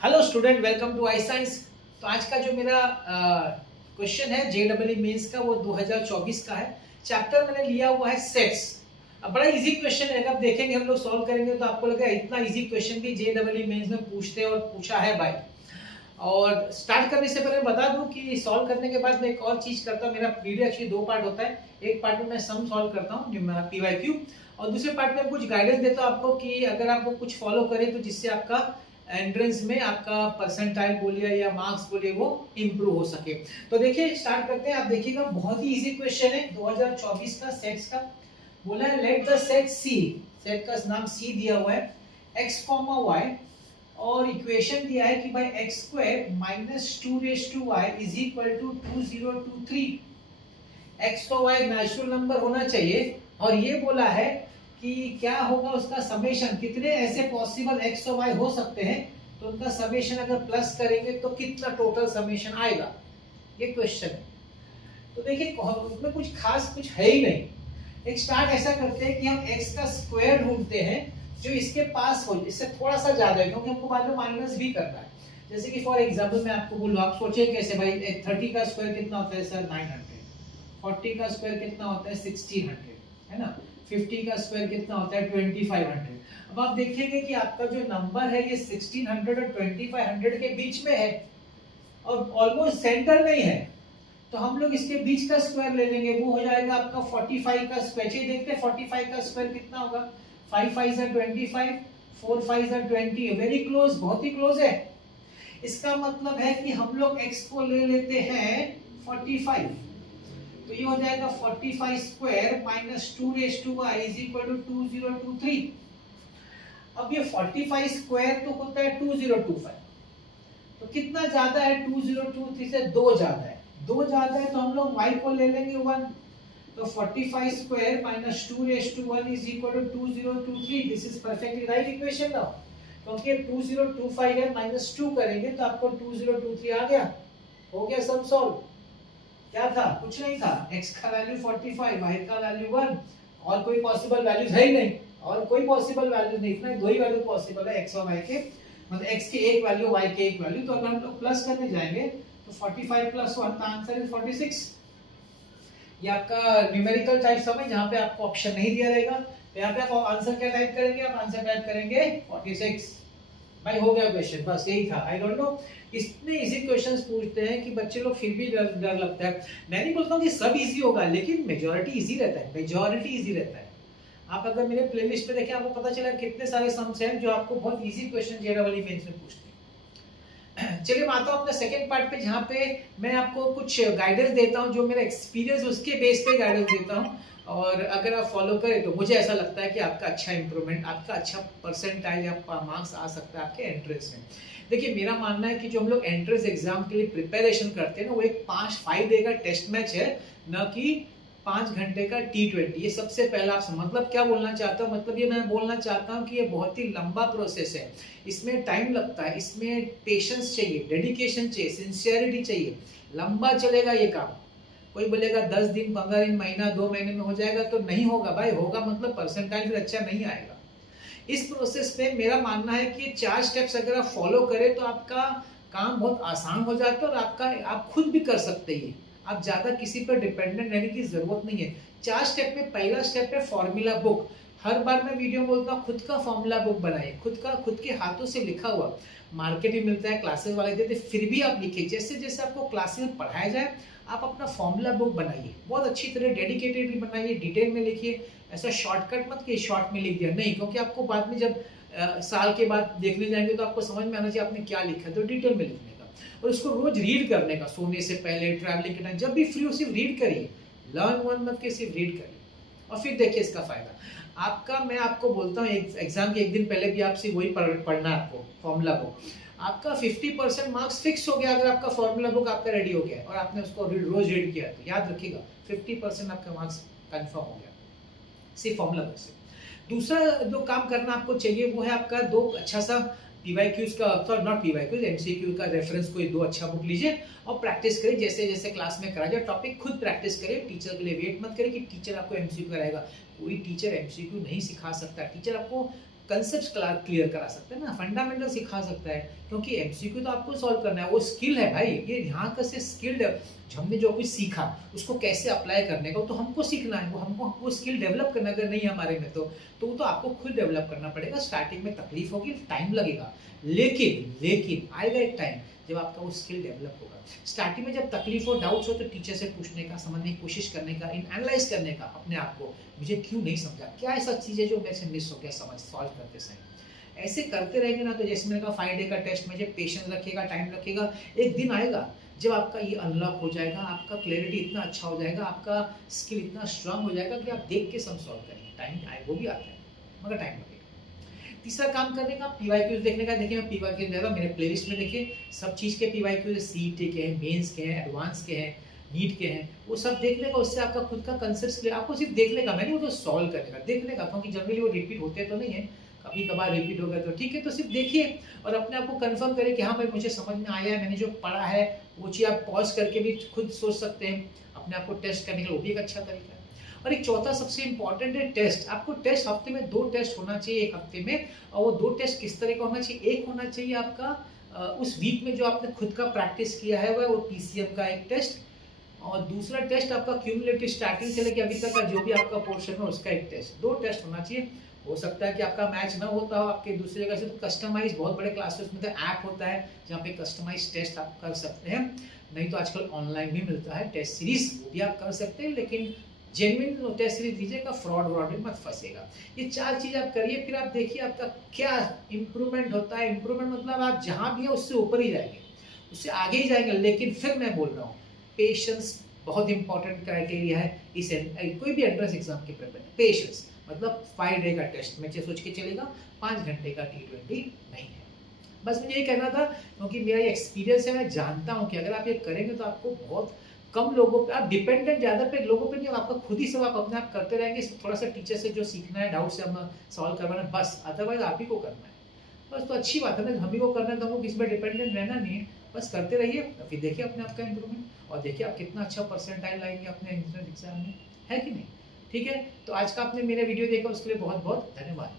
Hello student, welcome to I Science. तो आज का जो मेरा क्वेश्चन है जेईई मेंस का वो 2024 का है। चैप्टर मैंने लिया हुआ है सेट्स। अब बड़ा इजी क्वेश्चन है, अगर देखेंगे हम लोग सॉल्व करेंगे तो आपको लगेगा इतना इजी क्वेश्चन भी जेईई मेंस में पूछते हैं और पूछा है भाई। और स्टार्ट करने से पहले बता दूं कि सॉल्व करने के बाद मैं एक और चीज करता हूं। मेरा वीडियो एक्चुअली दो पार्ट होता है। एक पार्ट में मैं सम सॉल्व करता हूं पीवाईक्यू, और दूसरे पार्ट में कुछ गाइडेंस देता हूं आपको कि अगर आप वो कुछ फॉलो करें तो जिससे आपका एंट्रेंस में आपका परसेंटाइल बोलिए या मार्क्स बोलिए वो इंप्रूव हो सके। तो देखिए स्टार्ट करते हैं। आप देखिएगा बहुत ही इजी क्वेश्चन है 2024 का सेट्स का। बोला है let the set C, set का नाम सी दिया हुआ है, x, y, और इक्वेशन दिया है कि भाई x square minus 2 is equal to 2023। X और वाई नेचुरल नंबर होना चाहिए, और ये बोला है कि क्या होगा उसका समेशन, कितने ऐसे पॉसिबल एक्स और वाई हो सकते हैं, तो उनका समेशन अगर प्लस करेंगे तो कितना टोटल समेशन आएगा, ये क्वेश्चन है। तो देखिए उसमें कुछ खास कुछ है ही नहीं। एक स्टार्ट ऐसा करते हैं कि हम एक्स का स्क्वायर ढूंढते हैं जो इसके पास हो, इससे थोड़ा सा ज्यादा है, क्योंकि हमको बाद में माइनस भी करना है। जैसे कि फॉर एग्जांपल मैं आपको बोलूं, आप सोचिए कैसे भाई 30 का स्क्वायर कितना होता है सर, 900। 40 का स्क्वायर कितना होता है 1600, है ना। 50 का स्क्वायर कितना होता है 2500। अब आप देखेंगे कि आपका जो नंबर है ये 1600 और 2500 के बीच में है और ऑलमोस्ट सेंटर में ही है। तो हम लोग इसके बीच का स्क्वायर ले लेंगे, वो हो जाएगा आपका 45 का स्क्वायर। चलिए देखते हैं 45 का स्क्वायर कितना होगा। 5 5 are 25, 4 5 are 20, वेरी क्लोज, बहुत ही क्लोज है। इसका मतलब है कि हम लोग x को ले लेते हैं 45, तो ये हो जाएगा 45 square minus 2 is equal to 2023। अब ये 45 स्क्वायर तो होता है 2025, तो कितना ज्यादा है 2023 से 2 ज्यादा है। 2 ज्यादा है तो हम लोग y को ले लेंगे 1, तो 45 square minus 2 is equal to 2023। This is perfectly right equation now, क्योंकि 2025 है माइनस 2 करेंगे तो आपको 2023 आ गया। हो गया सम सॉल्व। क्या था, कुछ नहीं था। x का वैल्यू 45, y का वैल्यू 1, और कोई पॉसिबल वैल्यूज है ही नहीं, और कोई पॉसिबल वैल्यू नहीं, इतना दो ही वैल्यू पॉसिबल है, x और y के, मतलब x की एक वैल्यू y के एक वैल्यू। तो अगर हम लोग प्लस करने जाएंगे तो 45 प्लस 1 का आंसर इज 46। ये आपका न्यूमेरिकल टाइप सम है जहां पे आपको ऑप्शन नहीं दिया रहेगा। तो यहाँ पे आप आंसर क्या टाइप करेंगे, आप आंसर टाइप करेंगे 46। भाई हो गया क्वेश्चन, बस यही था। आई डोंट नो, इतने इजी क्वेश्चंस पूछते हैं कि बच्चे लोग फिर भी डर लगता है। मैं नहीं बोलता हूँ कि सब इजी होगा, लेकिन मेजॉरिटी इजी रहता है, मेजॉरिटी इजी रहता है। आप अगर मेरे प्लेलिस्ट पे देखें आपको पता चला कितने सारे सम्स हैं जो आपको बहुत इजी क्वेश्चन जेईई मेंस में पूछते हैं। चलिए मैं आता हूँ अपने सेकंड पार्ट पे, जहाँ पे मैं आपको कुछ गाइडेंस देता हूँ, जो मेरा एक्सपीरियंस उसके बेस पे गाइडेंस देता हूँ, और अगर आप फॉलो करें तो मुझे ऐसा लगता है कि आपका अच्छा इंप्रूवमेंट, आपका अच्छा परसेंटाइल या मार्क्स आ सकता है आपके एंट्रेंस में। देखिए मेरा मानना है कि जो हम लोग एंट्रेंस एग्जाम के लिए प्रिपरेशन करते हैं ना, वो एक 5 डे का टेस्ट मैच है, न कि 5 घंटे का T20। ये सबसे पहला आप मतलब क्या बोलना चाहता हूँ, मतलब ये मैं बोलना चाहता हूँ कि ये बहुत ही लंबा प्रोसेस है, इसमें टाइम लगता है, इसमें पेशेंस चाहिए, डेडिकेशन चाहिए, सिंसियरिटी चाहिए, लंबा चलेगा ये काम। कोई बोलेगा 10 दिन 15 दिन महीना 2 महीने में हो जाएगा, तो नहीं होगा भाई। होगा मतलब परसेंटाइल फिर अच्छा नहीं आएगा। इस प्रोसेस में मेरा मानना है कि 4 स्टेप्स अगर आप फॉलो करें तो आपका काम बहुत आसान हो जाता है, और आपका आप खुद भी कर सकते हैं। आप ज्यादा किसी पर डिपेंडेंट रहने की जरूरत नहीं है। 4 स्टेप में पहला स्टेप है फॉर्मूला बुक। हर बार मैं वीडियो बोलता हूँ खुद का फॉर्मूला बुक बनाइए, खुद के हाथों से लिखा हुआ। मार्केट में मिलता है, क्लासेस वाले देते, फिर भी आप लिखिए। जैसे जैसे आपको क्लासेस में पढ़ाया जाए आप अपना फॉर्मूला बुक बनाइए, बहुत अच्छी तरह डेडिकेटेडली बनाइए, डिटेल में लिखिए। ऐसा शॉर्टकट मत कि शॉर्ट में लिख दिया, नहीं, क्योंकि आपको बाद में जब साल के बाद देखने जाएंगे तो आपको समझ में आना चाहिए आपने क्या लिखा है, तो डिटेल में लिखने का, और उसको रोज रीड करने का, सोने से पहले, ट्रैवलिंग के टाइम, जब भी फ्री हो सिर्फ रीड करिए। लर्न वन मत के सिर्फ रीड करिए, और फिर देखिए इसका फायदा आपका। मैं आपको बोलता हूँ एग्जाम के एक दिन पहले भी आपसे वही पढ़ना है आपको, फॉर्मूला बुक। आपका 50% मार्क्स फिक्स हो गया अगर आपका फॉर्मूला बुक आपका रेडी हो गया और आपने उसको रोज रीड किया, तो याद रखिएगा 50% आपका मार्क्स कंफर्म हो गया सिर्फ फॉर्मूला बुक से। दूसरा जो काम करना आपको चाहिए वो है आपका दो अच्छा सा पीवाईक्यूज का, सॉरी नॉट पीवाईक्यूज, एमसीक्यू का रेफरेंस कोई दो अच्छा बुक लीजिए और प्रैक्टिस करिए। जैसे जैसे क्लास में कराया जाए टॉपिक खुद प्रैक्टिस करिए। टीचर के लिए वेट मत करिए कि टीचर आपको एमसीक्यू कराएगा। कोई टीचर एमसीक्यू नहीं सिखा सकता। टीचर आपको कंसेप्ट क्लियर करा सकते हैं ना, फंडामेंटल सिखा सकता है, क्योंकि एमसीक्यू तो आपको सॉल्व करना है, वो स्किल है भाई, ये यहाँ का से स्किल्ड है। हमने जो कुछ सीखा उसको कैसे अप्लाई करने का तो हमको सीखना है, वो हमको वो स्किल डेवलप करना, अगर नहीं हमारे में तो वो तो आपको खुद डेवलप करना पड़ेगा। स्टार्टिंग में तकलीफ होगी, टाइम लगेगा, लेकिन आएगा एक टाइम जब आपका वो स्किल डेवलप होगा। स्टार्टिंग में जब तकलीफ हो, डाउट्स हो, तो टीचर से पूछने का, समझने की कोशिश करने का, एनालाइज करने का अपने आप को, मुझे क्यों नहीं समझा, क्या ऐसा चीज़ है जो मेरे से मिस हो गया समझ सॉल्व करते समय। ऐसे करते रहेंगे ना, तो जैसे मैंने कहा 5 डे का टेस्ट में जब पेशेंस रखिएगा, टाइम रखिएगा, एक दिन आएगा जब आपका ये अनलॉक हो जाएगा, आपका क्लैरिटी इतना अच्छा हो जाएगा, आपका स्किल इतना स्ट्रांग हो जाएगा कि आप देख के सम सॉल्व करेंगे। टाइम आए वो भी आता है, मगर टाइम लगेगा। तीसरा काम करने का पीवाईक्यूज देखने का। देखिए मैं पीवाईक्यूज दे रहा हूँ मेरे प्लेलिस्ट में, देखिए सब चीज़ के पीवाईक्यूज, सीईटी के हैं, मेंस के हैं, एडवांस के हैं, नीट के हैं, वो सब देखने का। उससे आपका खुद का कंसेप्ट क्लियर, आपको सिर्फ देखने का, मैंने वो तो सॉल्व करने का, देखने का, क्योंकि जनरली वो रिपीट होते तो नहीं है, कभी कभार रिपीट हो गया तो ठीक है, तो सिर्फ देखिए और अपने आप को कंफर्म करिए कि हाँ भाई मुझे समझ में आया है, मैंने जो पढ़ा है वो चीज़ आप पॉज करके भी खुद सोच सकते हैं, अपने आप को टेस्ट करने के लिए वो भी एक अच्छा तरीका है। और एक चौथा सबसे इंपॉर्टेंट है टेस्ट। आपको टेस्ट हफ्ते में 2 टेस्ट होना चाहिए एक हफ्ते में, और वो 2 टेस्ट किस तरह का होना चाहिए, एक होना चाहिए आपका उस वीक में जो आपने खुद का प्रैक्टिस किया है वो पीसीएम का एक टेस्ट, और दूसरा टेस्ट आपका क्यूमुलेटिव स्टार्टिंग से लेकर अभी तक का जो भी आपका पोर्शन है उसका एक टेस्ट। 2 टेस्ट होना चाहिए। हो सकता है कि आपका मैच ना होता हो आपके दूसरी जगह से, तो कस्टमाइज बहुत बड़े क्लासेस में तो ऐप होता है जहाँ पे कस्टमाइज टेस्ट आप कर सकते हैं, नहीं तो आजकल ऑनलाइन भी मिलता है टेस्ट सीरीज, वो भी आप कर सकते हैं, लेकिन जेन्युइन टेस्ट सीरीज दीजिएगा, फ्रॉड व्रॉड में मत फंसेगा। ये 4 चीज़ आप करिए, फिर आप देखिए आपका क्या इम्प्रूवमेंट होता है। इम्प्रूवमेंट मतलब आप जहाँ भी है उससे ऊपर ही जाएंगे, उससे आगे ही जाएंगे। लेकिन फिर मैं बोल रहा हूँ पेशेंस बहुत इंपॉर्टेंट क्राइटेरिया है इस कोई भी एंट्रेंस एग्जाम के प्रिपरेशन। पेशेंस मतलब 5 डे का टेस्ट में सोच के चलेगा, 5 घंटे का T20 नहीं है। बस मुझे ये कहना था, क्योंकि मेरा ये एक्सपीरियंस है, मैं जानता हूँ कि अगर आप ये करेंगे तो आपको बहुत कम लोगों पे, आप डिपेंडेंट ज़्यादा पे लोगों पे नहीं, आपका खुद ही सब आप अपने आप करते रहेंगे। थोड़ा सा टीचर से जो सीखना है, डाउट से हम सॉल्व करवाना है बस, अदरवाइज आप ही को करना है बस। तो अच्छी बात है ना, हम ही को करना है तो हमको किसी पर डिपेंडेंट रहना नहीं है, बस करते रहिए, फिर देखिए अपने आप का इंप्रूवमेंट, और देखिए आप कितना अच्छा परसेंटाइल लाएंगे अपने एंट्रेंस एग्जाम में, है कि नहीं। ठीक है, तो आज का आपने मेरा वीडियो देखा उसके लिए बहुत बहुत धन्यवाद।